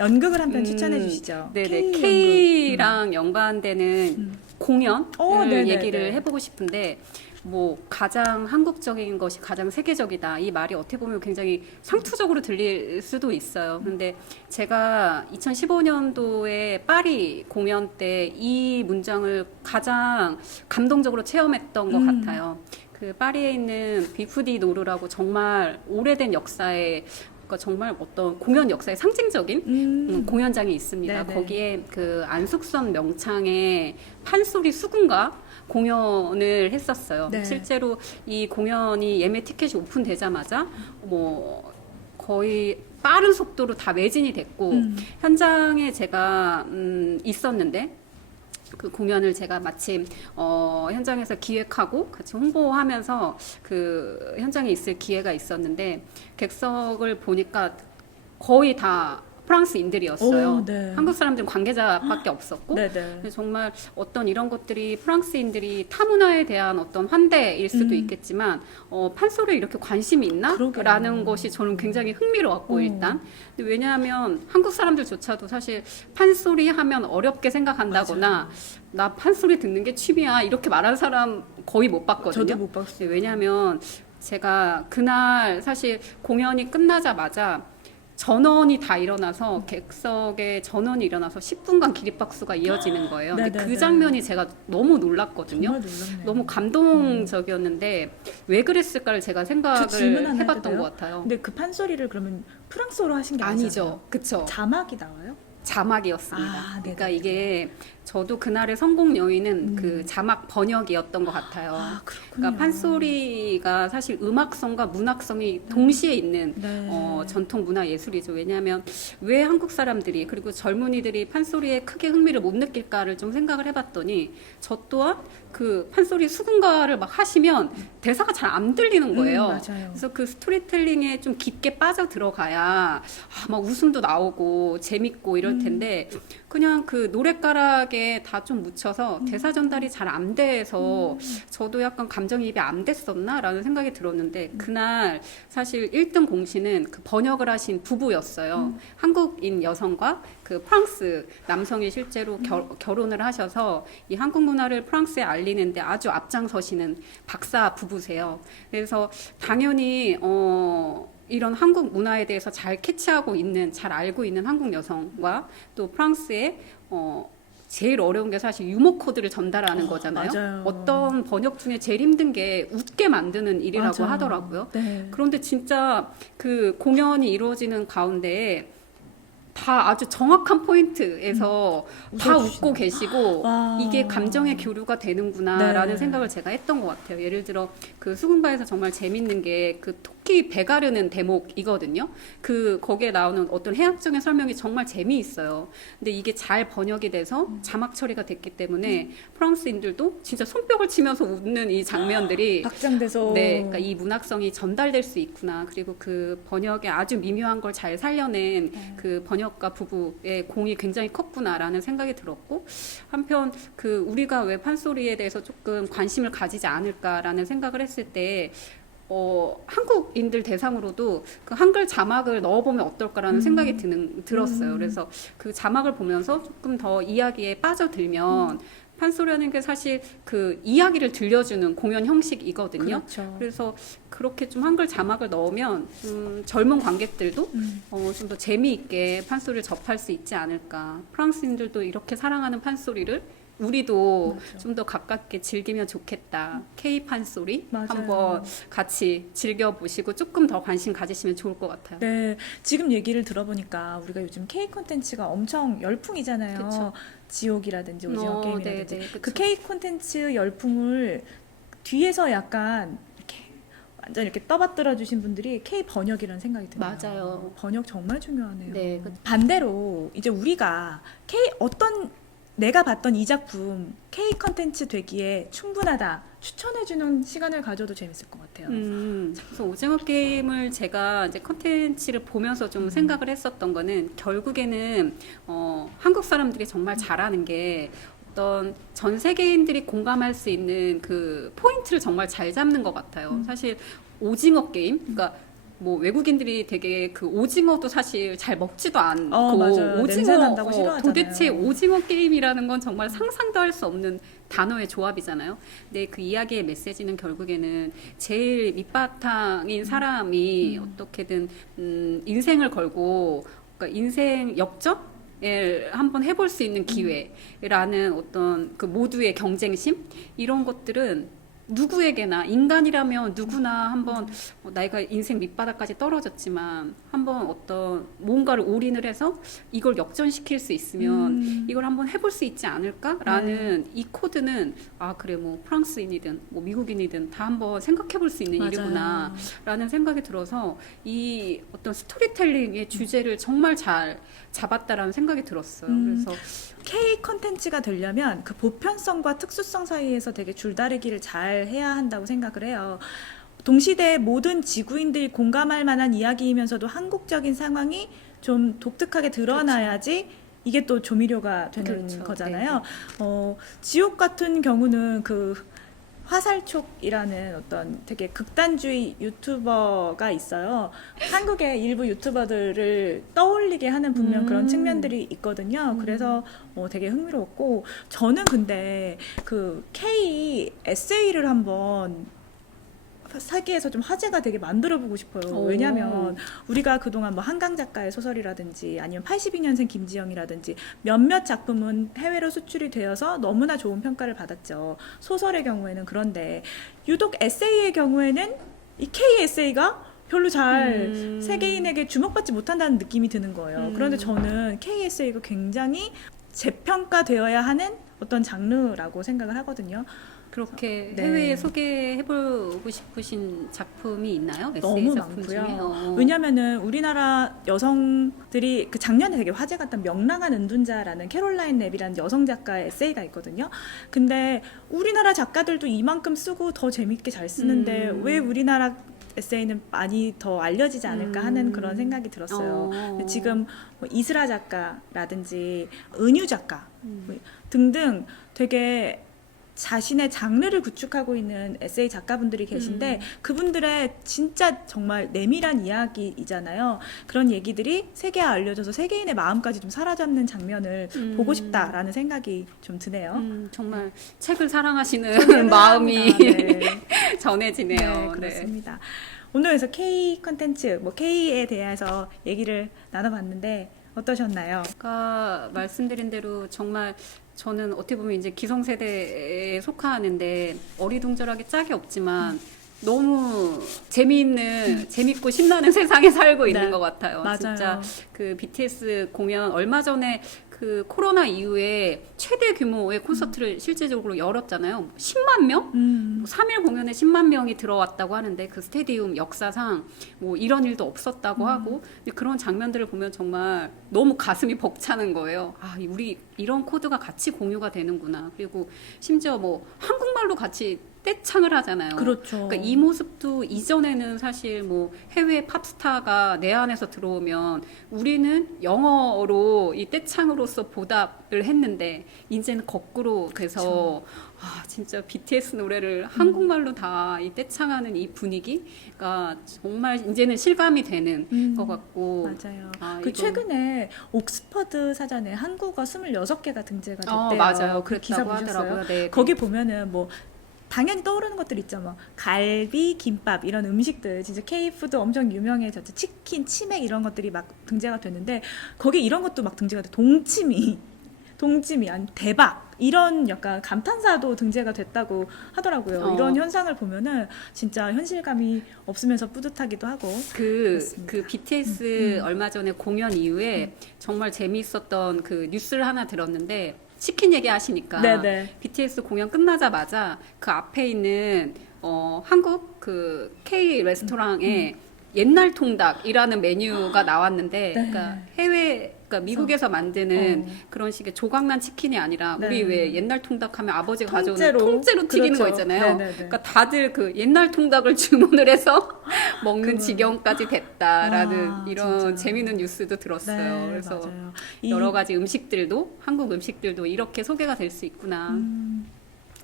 연극을 한 편 추천해 주시죠. 네네. K K랑 연관되는 공연을 네네네. 얘기를 해보고 싶은데 뭐 가장 한국적인 것이 가장 세계적이다 이 말이 어떻게 보면 굉장히 상투적으로 들릴 수도 있어요. 근데 제가 2015년도에 파리 공연 때 이 문장을 가장 감동적으로 체험했던 것 같아요. 그 파리에 있는 비프디 노르라고 정말 오래된 역사의 그러니까 정말 어떤 공연 역사의 상징적인 공연장이 있습니다. 네네. 거기에 그 안숙선 명창의 판소리 수군가 공연을 했었어요. 네. 실제로 이 공연이 예매 티켓이 오픈되자마자 뭐 거의 빠른 속도로 다 매진이 됐고 현장에 제가 있었는데 그 공연을 제가 마침 현장에서 기획하고 같이 홍보하면서 그 현장에 있을 기회가 있었는데 객석을 보니까 거의 다 프랑스인들이었어요. 오, 네. 한국 사람들은 관계자밖에 없었고 네네. 근데 정말 어떤 이런 것들이 프랑스인들이 타 문화에 대한 어떤 환대일 수도 있겠지만 판소리에 이렇게 관심이 있나? 그러게요. 라는 것이 저는 굉장히 흥미로웠고 일단 근데 왜냐하면 한국 사람들조차도 사실 판소리 하면 어렵게 생각한다거나 나 판소리 듣는 게 취미야 이렇게 말하는 사람 거의 못 봤거든요. 저도 못 봤어요. 왜냐하면 제가 그날 사실 공연이 끝나자마자 전원이 다 일어나서 객석에 전원이 일어나서 10분간 기립박수가 이어지는 거예요. 근데 네네네. 그 장면이 제가 너무 놀랐거든요. 정말 놀랍네요. 너무 감동적이었는데 왜 그랬을까를 제가 생각을 질문 하나 해도 해봤던 돼요? 것 같아요. 근데 그 판소리를 그러면 프랑스어로 하신 게 아니죠, 그쵸? 자막이 나와요? 자막이었습니다. 아, 그러니까 네네네. 이게 저도 그날의 성공 요인은 그 자막 번역이었던 것 같아요. 아, 그렇군요. 그러니까 판소리가 사실 음악성과 문학성이 동시에 있는 네. 전통 문화 예술이죠. 왜냐하면 왜 한국 사람들이 그리고 젊은이들이 판소리에 크게 흥미를 못 느낄까를 좀 생각을 해봤더니 저 또한 그 판소리 수군가를 막 하시면 대사가 잘 안 들리는 거예요. 맞아요. 그래서 그 스토리텔링에 좀 깊게 빠져 들어가야 막 웃음도 나오고 재밌고 이럴 텐데 그냥 그 노랫가락에 다 좀 묻혀서 대사 전달이 잘 안 돼서 저도 약간 감정이입이 안 됐었나라는 생각이 들었는데 그날 사실 1등 공신은 그 번역을 하신 부부였어요. 한국인 여성과 그 프랑스 남성이 실제로 결혼을 하셔서 이 한국 문화를 프랑스에 알리는데 아주 앞장서시는 박사 부부세요. 그래서 당연히 이런 한국 문화에 대해서 잘 캐치하고 있는, 잘 알고 있는 한국 여성과 또 프랑스의 제일 어려운 게 사실 유머 코드를 전달하는 거잖아요. 맞아요. 어떤 번역 중에 제일 힘든 게 웃게 만드는 일이라고 맞아요. 하더라고요. 네. 그런데 진짜 그 공연이 이루어지는 가운데 다 아주 정확한 포인트에서 다 웃고 계시고 와. 이게 감정의 교류가 되는구나라는 네. 생각을 제가 했던 것 같아요. 예를 들어 그 수군가에서 정말 재밌는 게 그 토끼 배 가르는 대목이거든요. 그 거기에 나오는 어떤 해학적인 설명이 정말 재미있어요. 근데 이게 잘 번역이 돼서 자막 처리가 됐기 때문에 프랑스인들도 진짜 손뼉을 치면서 웃는 이 장면들이 박장돼서 네, 그러니까 이 문학성이 전달될 수 있구나. 그리고 그 번역에 아주 미묘한 걸 잘 살려낸 그 번역가 부부의 공이 굉장히 컸구나라는 생각이 들었고, 한편 그 우리가 왜 판소리에 대해서 조금 관심을 가지지 않을까라는 생각을 했을 때, 한국인들 대상으로도 그 한글 자막을 넣어보면 어떨까라는 생각이 들었어요. 그래서 그 자막을 보면서 조금 더 이야기에 빠져들면 판소리라는 게 사실 그 이야기를 들려주는 공연 형식이거든요. 그렇죠. 그래서 그렇게 좀 한글 자막을 넣으면 젊은 관객들도 좀 더 재미있게 판소리를 접할 수 있지 않을까. 프랑스인들도 이렇게 사랑하는 판소리를 우리도 좀 더 가깝게 즐기면 좋겠다. K 판소리 맞아요. 한번 같이 즐겨보시고 조금 더 관심 가지시면 좋을 것 같아요. 네, 지금 얘기를 들어보니까 우리가 요즘 K 콘텐츠가 엄청 열풍이잖아요. 그쵸. 지옥이라든지 오징어 게임이라든지. 네, 그 K 콘텐츠 열풍을 뒤에서 약간 이렇게 완전 이렇게 떠받들어 주신 분들이 K 번역이라는 생각이 드네요. 맞아요. 번역 정말 중요하네요. 네, 반대로 이제 우리가 내가 봤던 이 작품 K 컨텐츠 되기에 충분하다 추천해주는 시간을 가져도 재밌을 것 같아요. 그래서 오징어 게임을 제가 이제 컨텐츠를 보면서 좀 생각을 했었던 거는 결국에는 한국 사람들이 정말 잘하는 게 어떤 전 세계인들이 공감할 수 있는 그 포인트를 정말 잘 잡는 것 같아요. 사실 오징어 게임, 그러니까 뭐 외국인들이 되게 그 오징어도 사실 잘 먹지도 않고 맞아요. 냄새 난다고 싫어하잖아요. 도대체 오징어 게임이라는 건 정말 상상도 할 수 없는 단어의 조합이잖아요. 근데 그 이야기의 메시지는 결국에는 제일 밑바탕인 사람이 어떻게든 인생을 걸고 그러니까 인생 역전을 한번 해볼 수 있는 기회라는 어떤 그 모두의 경쟁심 이런 것들은 누구에게나 인간이라면 누구나 한번 나이가 인생 밑바닥까지 떨어졌지만 한번 어떤 뭔가를 올인을 해서 이걸 역전시킬 수 있으면 이걸 한번 해볼 수 있지 않을까라는 이 코드는 아 그래 뭐 프랑스인이든 뭐 미국인이든 다 한번 생각해볼 수 있는 맞아요. 일이구나라는 생각이 들어서 이 어떤 스토리텔링의 주제를 정말 잘 잡았다라는 생각이 들었어요. 그래서 K 컨텐츠가 되려면 그 보편성과 특수성 사이에서 되게 줄다리기를 잘 해야 한다고 생각을 해요. 동시대의 모든 지구인들이 공감할 만한 이야기이면서도 한국적인 상황이 좀 독특하게 드러나야지 이게 또 조미료가 되는 그렇죠. 거잖아요. 지옥 같은 경우는 그 화살촉이라는 어떤 되게 극단주의 유튜버가 있어요. 한국의 일부 유튜버들을 떠올리게 하는 분명 그런 측면들이 있거든요. 그래서 되게 흥미로웠고 저는 근데 그 K 에세이를 한번 사기에서 좀 화제가 되게 만들어보고 싶어요. 오. 왜냐면 우리가 그동안 뭐 한강 작가의 소설이라든지 아니면 82년생 김지영이라든지 몇몇 작품은 해외로 수출이 되어서 너무나 좋은 평가를 받았죠. 소설의 경우에는. 그런데 유독 에세이의 경우에는 이 K 에세이가 별로 잘 세계인에게 주목받지 못한다는 느낌이 드는 거예요. 그런데 저는 K 에세이가 굉장히 재평가되어야 하는 어떤 장르라고 생각을 하거든요. 그렇게 네. 해외에 소개해보고 싶으신 작품이 있나요? 에세이 너무 작품 중에? 많고요. 왜냐면은 우리나라 여성들이 그 작년에 되게 화제가 됐던 명랑한 은둔자라는 캐롤라인 랩이라는 여성 작가의 에세이가 있거든요. 근데 우리나라 작가들도 이만큼 쓰고 더 재밌게 잘 쓰는데 왜 우리나라 에세이는 많이 더 알려지지 않을까 하는 그런 생각이 들었어요. 근데 지금 뭐 이슬아 작가라든지 은유 작가 등등 되게 자신의 장르를 구축하고 있는 에세이 작가분들이 계신데 그분들의 진짜 정말 내밀한 이야기이잖아요. 그런 얘기들이 세계에 알려져서 세계인의 마음까지 좀 사로잡는 장면을 보고 싶다라는 생각이 좀 드네요. 정말 책을 사랑하시는 마음이 네. 전해지네요. 네, 그렇습니다. 오늘 그래서 K 컨텐츠, 뭐 K에 대해서 얘기를 나눠봤는데 어떠셨나요? 아까 말씀드린 대로 정말 저는 어떻게 보면 이제 기성세대에 속하는데 어리둥절하게 짝이 없지만 너무 재밌고 신나는 세상에 살고 있는 네, 것 같아요. 맞아요. 진짜 그 BTS 공연 얼마 전에 그 코로나 이후에 최대 규모의 콘서트를 실제적으로 열었잖아요. 10만 명? 3일 공연에 10만 명이 들어왔다고 하는데 그 스테디움 역사상 뭐 이런 일도 없었다고 하고 근데 그런 장면들을 보면 정말 너무 가슴이 벅차는 거예요. 아, 우리 이런 코드가 같이 공유가 되는구나. 그리고 심지어 뭐 한국말로 같이 떼창을 하잖아요. 그렇죠. 그러니까 이 모습도 이전에는 사실 뭐 해외 팝스타가 내 안에서 들어오면 우리는 영어로 이 떼창으로서 보답을 했는데 이제는 거꾸로 돼서 아, 진짜 BTS 노래를 한국말로 다 이 떼창하는 이 분위기가 정말 이제는 실감이 되는 것 같고 맞아요. 아, 그 이거- 최근에 옥스퍼드 사전에 한국어 26개가 등재가 됐대요. 맞아요. 그 기사 그랬다고 보셨어요? 하더라고요. 네. 거기 보면은 뭐 당연히 떠오르는 것들 있죠. 뭐 갈비, 김밥 이런 음식들 진짜 K푸드 엄청 유명해졌죠. 치킨, 치맥 이런 것들이 막 등재가 됐는데 거기 이런 것도 막 등재가 돼. 동치미 아니 대박 이런 약간 감탄사도 등재가 됐다고 하더라고요. 이런 현상을 보면은 진짜 현실감이 없으면서 뿌듯하기도 하고. 그렇습니다. 그 BTS 얼마 전에 공연 이후에 정말 재미있었던 그 뉴스를 하나 들었는데 치킨 얘기하시니까 네네. BTS 공연 끝나자마자 그 앞에 있는 한국 그 K 레스토랑에 옛날 통닭이라는 메뉴가 나왔는데 그러니까 그러니까 미국에서 만드는 그런 식의 조각난 치킨이 아니라 우리 네. 왜 옛날 통닭하면 아버지가 통째로. 가져오는 통째로 튀기는 그렇죠. 거 있잖아요. 네네네. 그러니까 다들 그 옛날 통닭을 주문을 해서 먹는 지경까지 됐다라는 아, 이런 진짜. 재미있는 뉴스도 들었어요. 네, 그래서 맞아요. 여러 가지 음식들도 한국 음식들도 이렇게 소개가 될 수 있구나.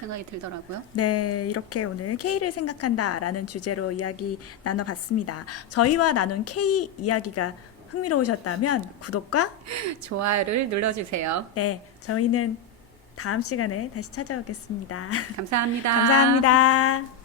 생각이 들더라고요. 네, 이렇게 오늘 K를 생각한다라는 주제로 이야기 나눠봤습니다. 저희와 나눈 K 이야기가 흥미로우셨다면 구독과 좋아요를 눌러주세요. 네, 저희는 다음 시간에 다시 찾아오겠습니다. 감사합니다. 감사합니다.